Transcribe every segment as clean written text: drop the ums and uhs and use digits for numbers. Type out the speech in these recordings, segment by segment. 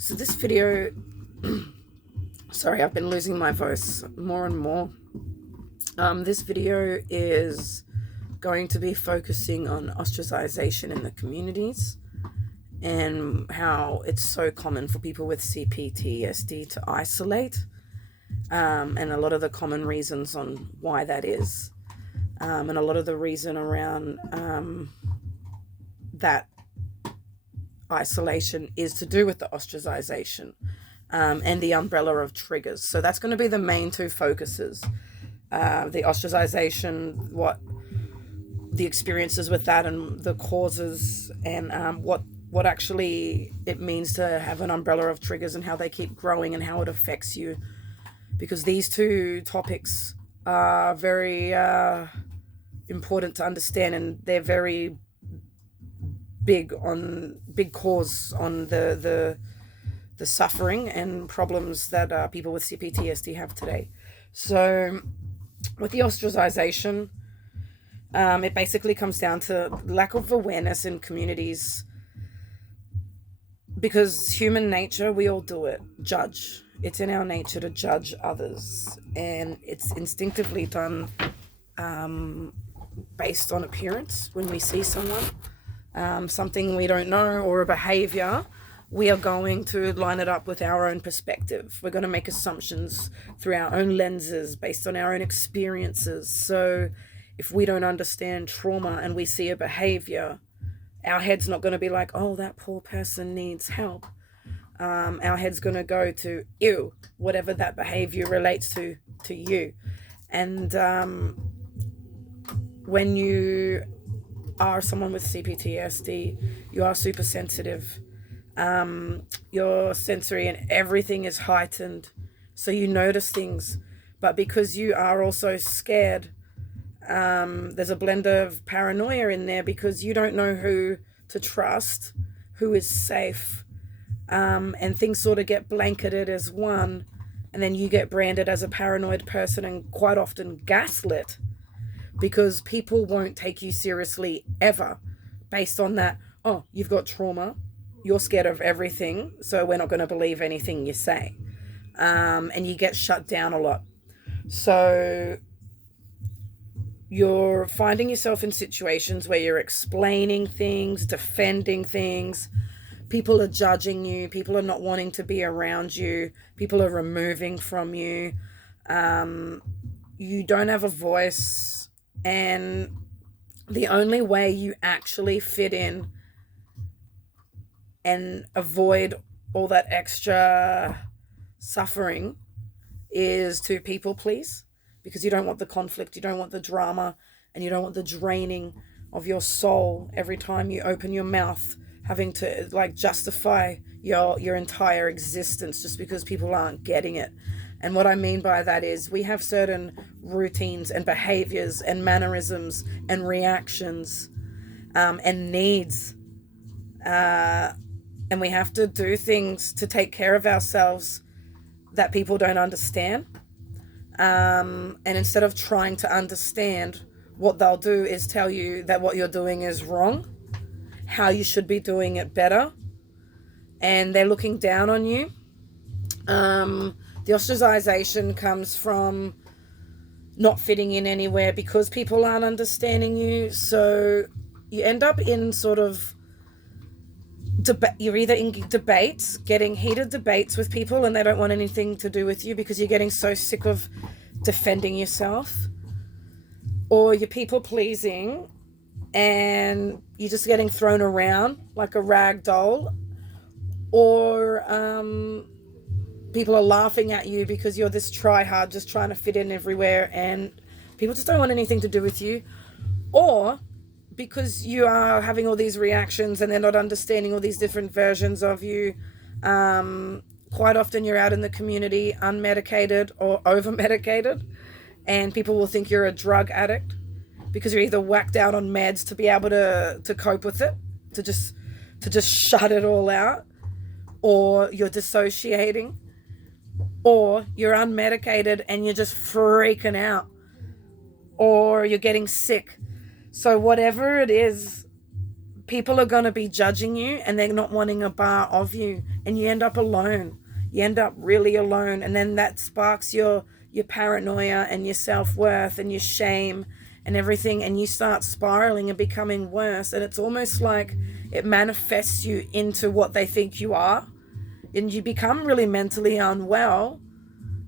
So this video, sorry, I've been losing my voice more and more. This video is going to be focusing on ostracization in the communities and how it's so common for people with C-PTSD to isolate, and a lot of the common reasons on why that is, and a lot of the reason around that isolation is to do with the ostracization and the umbrella of triggers. So that's going to be the main two focuses. The ostracization, what the experiences with that and the causes, and what actually it means to have an umbrella of triggers and how they keep growing and how it affects you. Because these two topics are very important to understand, and they're very big cause on the suffering and problems that people with C-PTSD have today. So with the ostracization, it basically comes down to lack of awareness in communities, because human nature, we all do it, judge. It's in our nature to judge others, and it's instinctively done based on appearance. When we see someone, something we don't know, or a behavior, we are going to line it up with our own perspective. We're going to make assumptions through our own lenses based on our own experiences. So if we don't understand trauma and we see a behavior, our head's not going to be like, oh, that poor person needs help. Our head's going to go to, ew, whatever that behavior relates to you. And when you are someone with C-PTSD, you are super sensitive. Your sensory and everything is heightened, so you notice things. But because you are also scared, there's a blend of paranoia in there, because you don't know who to trust, who is safe, and things sort of get blanketed as one, and then you get branded as a paranoid person and quite often gaslit, because people won't take you seriously ever based on that. Oh, you've got trauma, you're scared of everything, so we're not going to believe anything you say. And you get shut down a lot. So you're finding yourself in situations where you're explaining things, defending things. People are judging you. People are not wanting to be around you. People are removing from you. You don't have a voice. And the only way you actually fit in and avoid all that extra suffering is to people please, because you don't want the conflict, you don't want the drama, and you don't want the draining of your soul every time you open your mouth, having to justify your entire existence just because people aren't getting it. And what I mean by that is we have certain routines and behaviors and mannerisms and reactions and needs, and we have to do things to take care of ourselves that people don't understand. And instead of trying to understand, what they'll do is tell you that what you're doing is wrong, how you should be doing it better, and they're looking down on you. The ostracization comes from not fitting in anywhere because people aren't understanding you. So you end up in sort of you're either in debates, getting heated debates with people, and they don't want anything to do with you because you're getting so sick of defending yourself, or you're people pleasing and you're just getting thrown around like a rag doll, or people are laughing at you because you're this try-hard, just trying to fit in everywhere, and people just don't want anything to do with you. Or because you are having all these reactions and they're not understanding all these different versions of you. Quite often you're out in the community unmedicated or over-medicated, and people will think you're a drug addict because you're either whacked out on meds to be able to cope with it, to just shut it all out, or you're dissociating, or you're unmedicated and you're just freaking out, or you're getting sick. So whatever it is, people are going to be judging you and they're not wanting a bar of you, and you end up alone. You end up really alone, and then that sparks your paranoia and your self-worth and your shame and everything, and you start spiraling and becoming worse, and it's almost like it manifests you into what they think you are, and you become really mentally unwell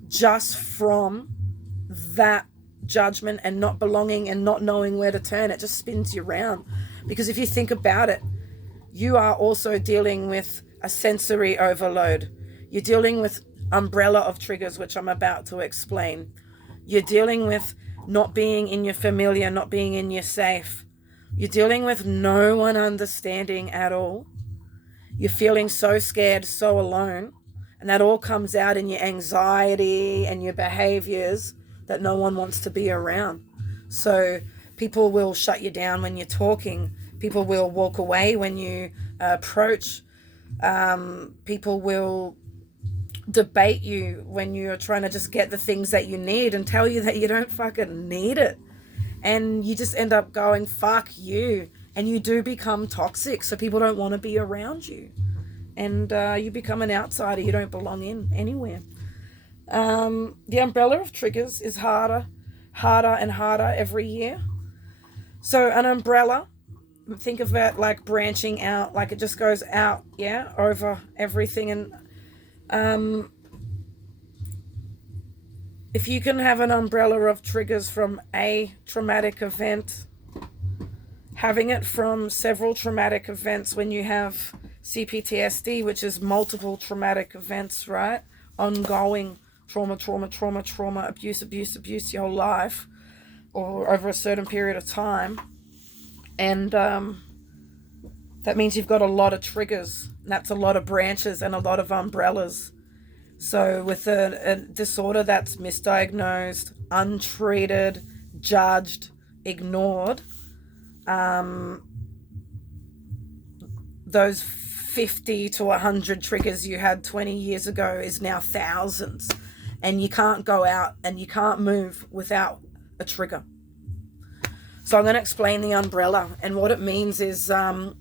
just from that judgment and not belonging and not knowing where to turn. It just spins you around, because if you think about it, you are also dealing with a sensory overload. You're dealing with umbrella of triggers, which I'm about to explain. You're dealing with not being in your familiar, not being in your safe. You're dealing with no one understanding at all. You're feeling so scared, so alone. And that all comes out in your anxiety and your behaviors that no one wants to be around. So people will shut you down when you're talking. People will walk away when you approach. People will debate you when you're trying to just get the things that you need and tell you that you don't fucking need it. And you just end up going, fuck you. And you do become toxic, so people don't want to be around you. And you become an outsider. You don't belong in anywhere. The umbrella of triggers is harder and harder every year. So an umbrella, think of it like branching out, like it just goes out, yeah, over everything. And if you can have an umbrella of triggers from a traumatic event, having it from several traumatic events, when you have C-PTSD, which is multiple traumatic events, right? Ongoing trauma, abuse your whole life, or over a certain period of time. And that means you've got a lot of triggers. And that's a lot of branches and a lot of umbrellas. So with a disorder that's misdiagnosed, untreated, judged, ignored, those 50 to 100 triggers you had 20 years ago is now thousands. And you can't go out and you can't move without a trigger. So I'm going to explain the umbrella, and what it means is I'm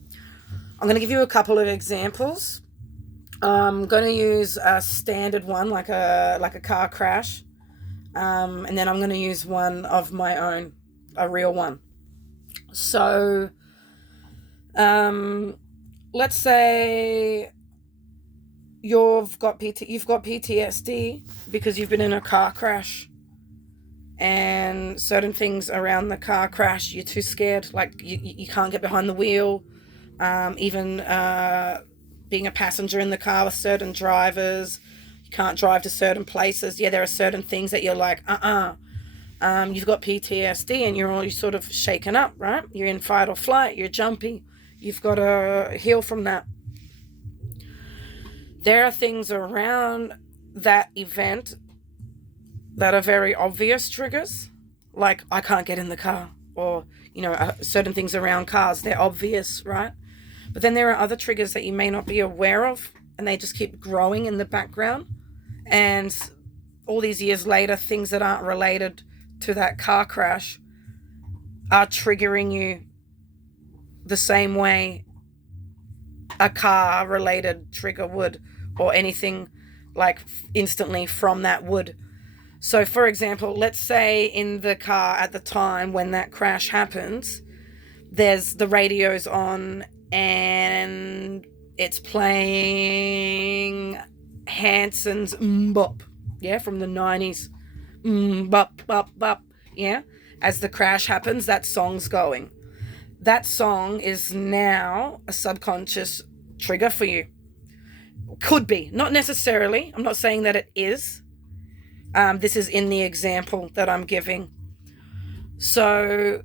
going to give you a couple of examples. I'm going to use a standard one, like a car crash, and then I'm going to use one of my own, a real one. So let's say you've got PTSD because you've been in a car crash, and certain things around the car crash you're too scared, like you can't get behind the wheel, even being a passenger in the car with certain drivers, you can't drive to certain places. Yeah, there are certain things that you're like, you've got PTSD and you're all sort of shaken up, right? You're in fight or flight, you're jumpy, you've got to heal from that. There are things around that event that are very obvious triggers, like I can't get in the car, or, certain things around cars, they're obvious, right? But then there are other triggers that you may not be aware of, and they just keep growing in the background. And all these years later, things that aren't related to that car crash are triggering you the same way a car related trigger would, or anything like instantly from that would. So for example, let's say in the car at the time when that crash happens, there's the radio's on and it's playing Hanson's Bop, yeah, from the 90s. Bop, bop, bop, yeah. As the crash happens, that song's going. That song is now a subconscious trigger for you. Could be, not necessarily. I'm not saying that it is. This is in the example that I'm giving. So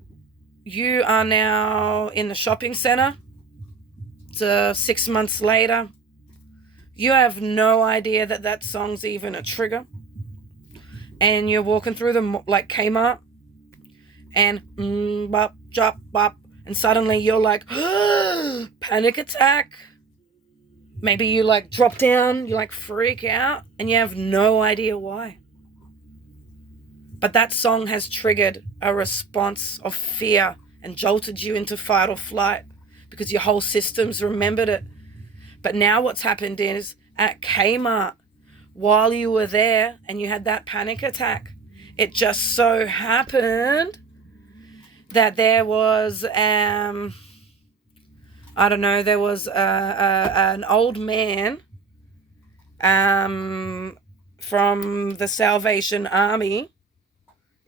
you are now in the shopping center. It's 6 months later. You have no idea that song's even a trigger. And you're walking through like Kmart, and bop, chop, bop, and suddenly you're like, panic attack. Maybe you like drop down, you like freak out, and you have no idea why. But that song has triggered a response of fear and jolted you into fight or flight. because your whole system's remembered it. But now what's happened is at Kmart, while you were there and you had that panic attack, it just so happened that there was, I don't know, there was an old man from the Salvation Army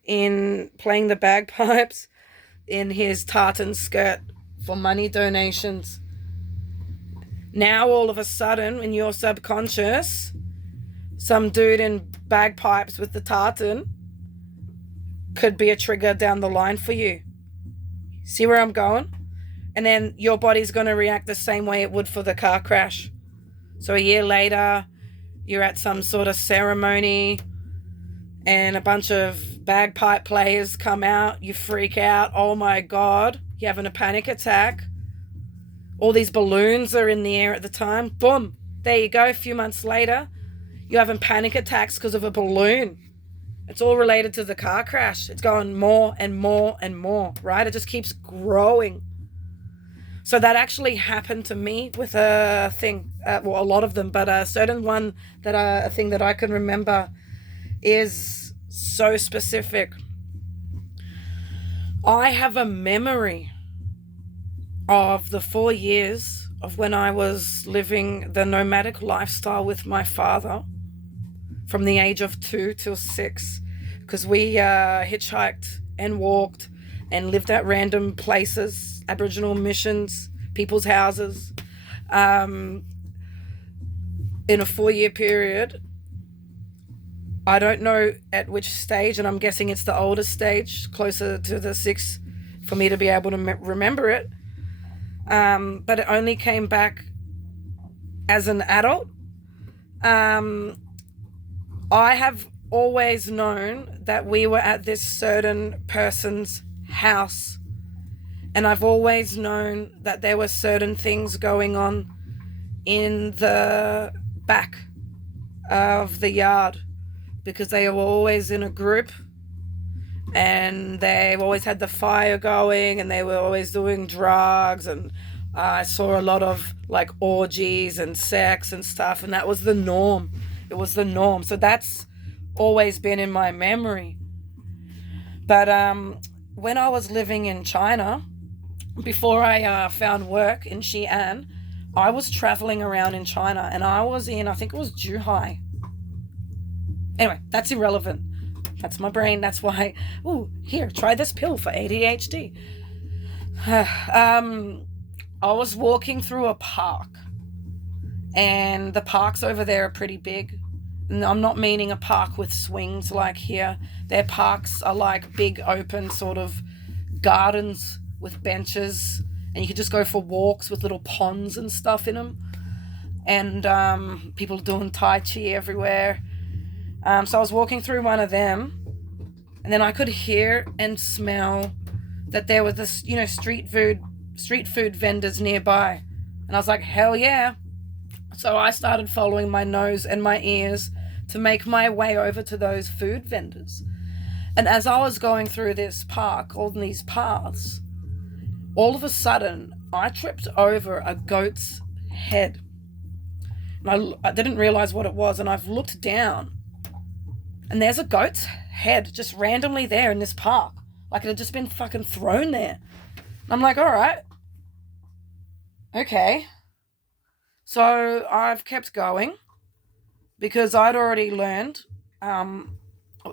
in playing the bagpipes in his tartan skirt for money donations. Now all of a sudden, in your subconscious, some dude in bagpipes with the tartan could be a trigger down the line for you. See where I'm going? And then your body's going to react the same way it would for the car crash. So a year later, you're at some sort of ceremony and a bunch of bagpipe players come out. You freak out. Oh my God, you're having a panic attack. All these balloons are in the air at the time. Boom. There you go. A few months later, you're having panic attacks because of a balloon. It's all related to the car crash. It's going more and more and more, right? It just keeps growing. So that actually happened to me with a thing, well, a lot of them, but a certain one that a thing that I can remember is so specific. I have a memory of the 4 years of when I was living the nomadic lifestyle with my father from the age of 2 till 6, because we hitchhiked and walked and lived at random places, Aboriginal missions, people's houses, in a 4-year period. I don't know at which stage, and I'm guessing it's the oldest stage, closer to the 6, for me to be able to remember it. But it only came back as an adult. I have always known that we were at this certain person's house, and I've always known that there were certain things going on in the back of the yard, because they were always in a group and they always had the fire going and they were always doing drugs, and I saw a lot of like orgies and sex and stuff, and that was the norm. It was the norm. So that's always been in my memory. But when I was living in China, before I found work in Xi'an, I was traveling around in China, and I was in, I think it was Zhuhai. Anyway, that's irrelevant. That's my brain. That's why, here, try this pill for ADHD. I was walking through a park, and the parks over there are pretty big. And I'm not meaning a park with swings like here. Their parks are like big open sort of gardens with benches, and you could just go for walks with little ponds and stuff in them, and people doing Tai Chi everywhere. So I was walking through one of them, and then I could hear and smell that there was this, street food vendors nearby. And I was like, hell yeah. So I started following my nose and my ears to make my way over to those food vendors. And as I was going through this park, all these paths, all of a sudden, I tripped over a goat's head. And I didn't realize what it was, and I've looked down, and there's a goat's head just randomly there in this park. Like it had just been fucking thrown there. And I'm like, all right. Okay. So I've kept going, because I'd already learned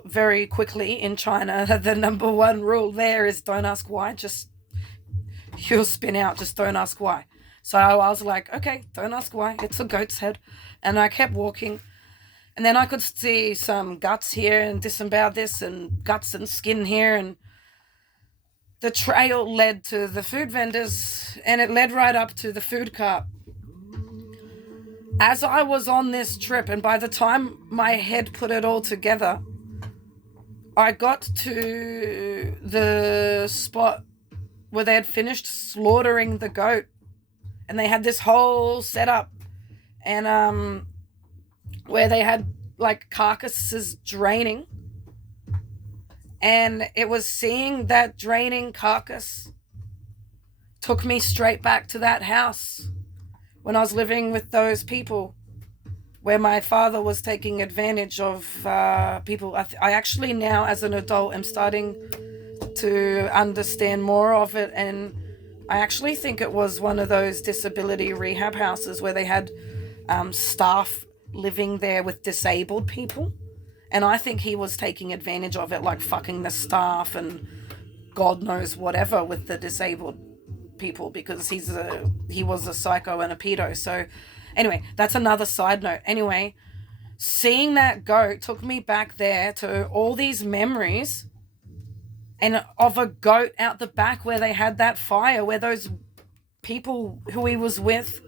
very quickly in China that the number one rule there is don't ask why, just you'll spin out, just don't ask why. So I was like, okay, don't ask why, it's a goat's head. And I kept walking, and then I could see some guts here and disembowel this and guts and skin here, and the trail led to the food vendors, and it led right up to the food cart. As I was on this trip, and by the time my head put it all together, I got to the spot where they had finished slaughtering the goat, and they had this whole setup, and where they had like carcasses draining, and it was seeing that draining carcass took me straight back to that house when I was living with those people, where my father was taking advantage of people. I actually now, as an adult, am starting to understand more of it, and I actually think it was one of those disability rehab houses where they had staff living there with disabled people, and I think he was taking advantage of it, like fucking the staff and God knows whatever with the disabled people, because he was a psycho and a pedo. So anyway, that's another side note. Anyway, seeing that goat took me back there to all these memories, and of a goat out the back where they had that fire, where those people who he was with,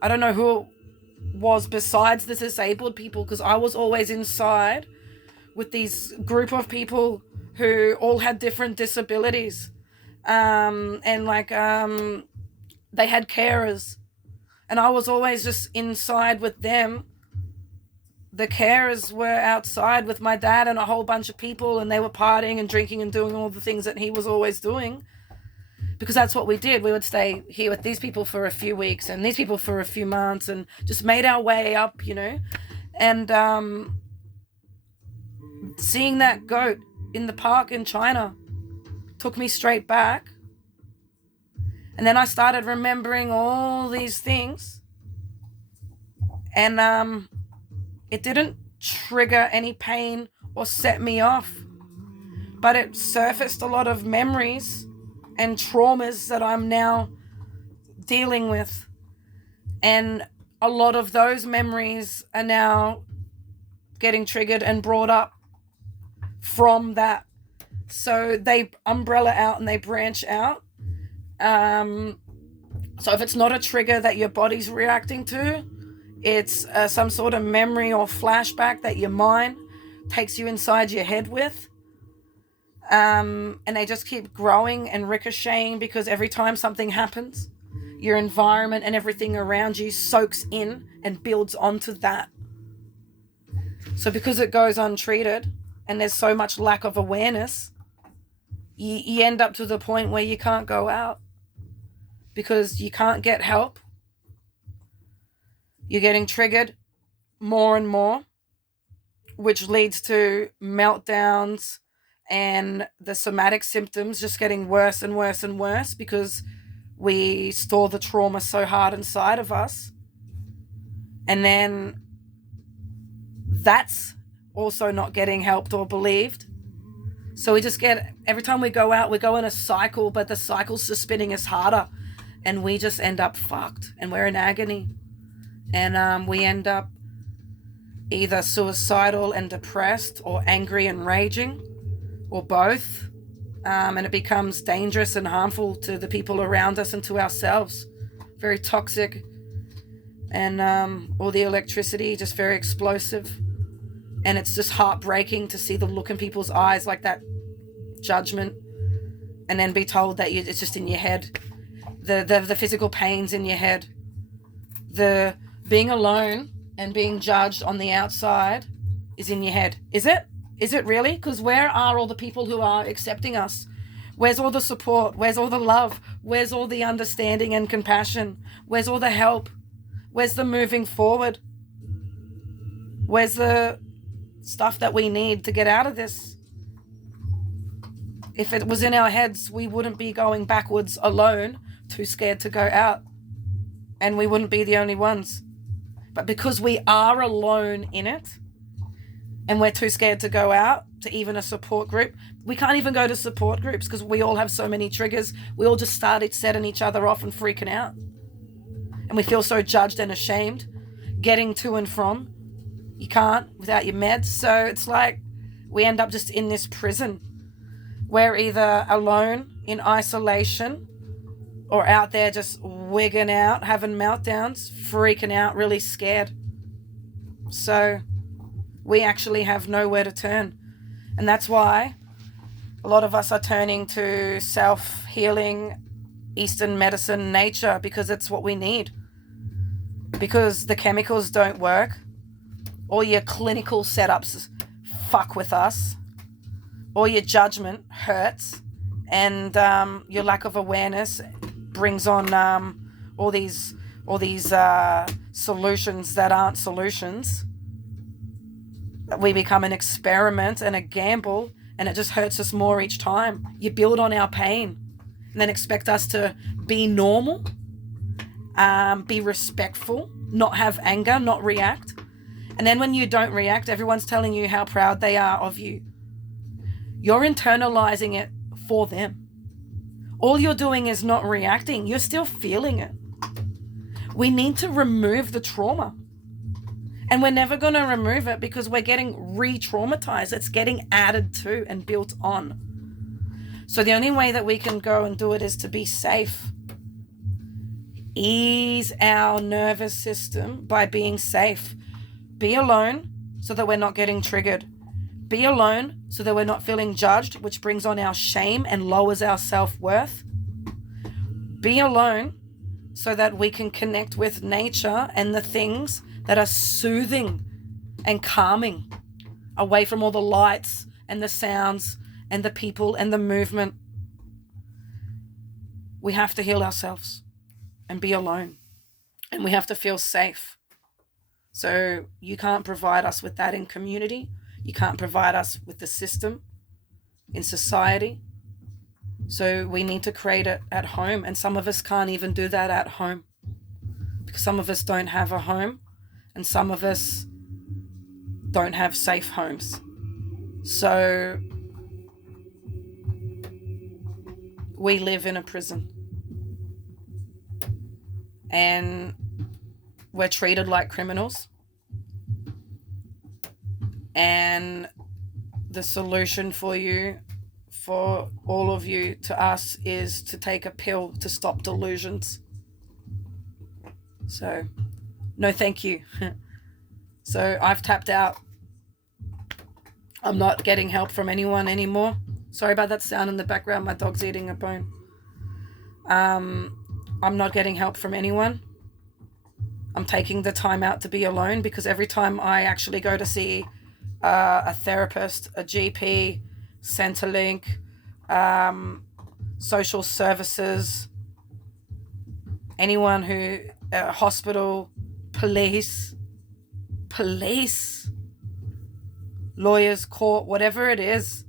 I don't know who it was besides the disabled people, because I was always inside with these group of people who all had different disabilities, and they had carers, and I was always just inside with them. The carers were outside with my dad and a whole bunch of people, and they were partying and drinking and doing all the things that he was always doing, because that's what we did. We would stay here with these people for a few weeks and these people for a few months, and just made our way up, and seeing that goat in the park in China took me straight back. And then I started remembering all these things, and it didn't trigger any pain or set me off, but it surfaced a lot of memories and traumas that I'm now dealing with, and a lot of those memories are now getting triggered and brought up from that. So they umbrella out and they branch out. So if it's not a trigger that your body's reacting to, it's some sort of memory or flashback that your mind takes you inside your head with. And they just keep growing and ricocheting, because every time something happens, your environment and everything around you soaks in and builds onto that. So because it goes untreated and there's so much lack of awareness, you end up to the point where you can't go out because you can't get help. You're getting triggered more and more, which leads to meltdowns and the somatic symptoms just getting worse and worse and worse, because we store the trauma so hard inside of us. And then that's also not getting helped or believed. So we just get, every time we go out, we go in a cycle, but the cycle's just spinning us harder, and we just end up fucked, and we're in agony. And we end up either suicidal and depressed, or angry and raging, or both. And it becomes dangerous and harmful to the people around us and to ourselves. Very toxic. And all the electricity, just very explosive. And it's just heartbreaking to see the look in people's eyes, like that judgment, and then be told that it's just in your head. The physical pains in your head. The being alone and being judged on the outside is in your head. Is it? Is it really? Because where are all the people who are accepting us? Where's all the support? Where's all the love? Where's all the understanding and compassion? Where's all the help? Where's the moving forward? Where's the stuff that we need to get out of this? If it was in our heads, we wouldn't be going backwards alone, too scared to go out. And we wouldn't be the only ones. But because we are alone in it, and we're too scared to go out to even a support group, we can't even go to support groups because we all have so many triggers. We all just started setting each other off and freaking out. And we feel so judged and ashamed getting to and from. You can't without your meds. So it's like we end up just in this prison. We're either alone in isolation, or out there just wigging out, having meltdowns, freaking out, really scared. So we actually have nowhere to turn. And that's why a lot of us are turning to self-healing, Eastern medicine, nature, because it's what we need. Because the chemicals don't work. All your clinical setups fuck with us. All your judgment hurts. And your lack of awareness brings on all these solutions that aren't solutions. We become an experiment and a gamble, and it just hurts us more each time. You build on our pain and then expect us to be normal, be respectful, not have anger, not react. And then when you don't react, everyone's telling you how proud they are of you. You're internalizing it for them. All you're doing is not reacting. You're still feeling it. We need to remove the trauma. And we're never going to remove it because we're getting re-traumatized. It's getting added to and built on. So the only way that we can go and do it is to be safe. Ease our nervous system by being safe. Be alone so that we're not getting triggered. Be alone so that we're not feeling judged, which brings on our shame and lowers our self-worth. Be alone so that we can connect with nature and the things that are soothing and calming, away from all the lights and the sounds and the people and the movement. We have to heal ourselves and be alone, and we have to feel safe. So you can't provide us with that in community. You can't provide us with the system in society. So we need to create it at home, and some of us can't even do that at home because some of us don't have a home. And some of us don't have safe homes. So we live in a prison. And we're treated like criminals. And the solution for you, for all of you, to us, is to take a pill to stop delusions. So no, thank you. So I've tapped out. I'm not getting help from anyone anymore. Sorry about that sound in the background. My dog's eating a bone. I'm not getting help from anyone. I'm taking the time out to be alone, because every time I actually go to see a therapist, a GP, Centrelink, social services, anyone who, hospital, police, lawyers, court, whatever it is,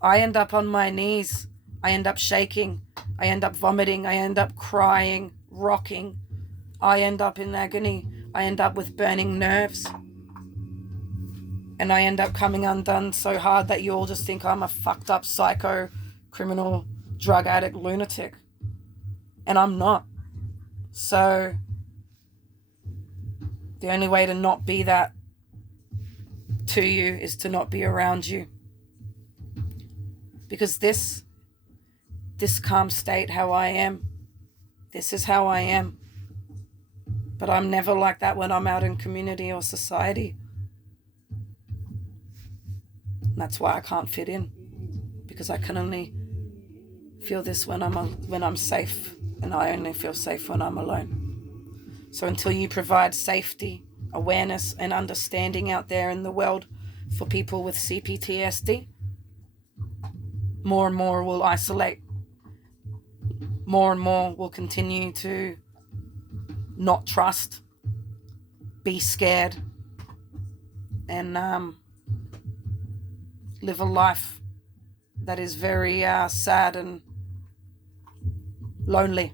I end up on my knees. I end up shaking. I end up vomiting. I end up crying, rocking. I end up in agony. I end up with burning nerves. And I end up coming undone so hard that you all just think I'm a fucked up psycho, criminal, drug addict, lunatic. And I'm not. So the only way to not be that to you is to not be around you. Because this calm state, how I am, this is how I am. But I'm never like that when I'm out in community or society. And that's why I can't fit in, because I can only feel this when I'm safe, and I only feel safe when I'm alone. So until you provide safety, awareness, and understanding out there in the world for people with C-PTSD, more and more will isolate. More and more will continue to not trust, be scared, and live a life that is very sad and lonely.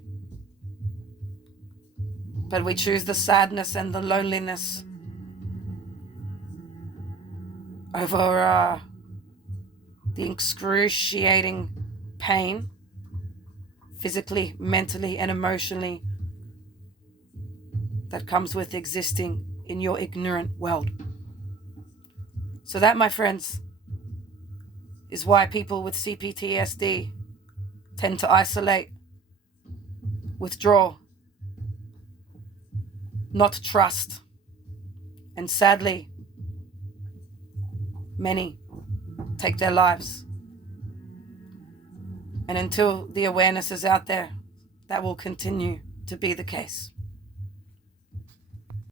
But we choose the sadness and the loneliness over the excruciating pain, physically, mentally, and emotionally, that comes with existing in your ignorant world. So that, my friends, is why people with C-PTSD tend to isolate, withdraw, not trust, and sadly, many take their lives. And until the awareness is out there, that will continue to be the case.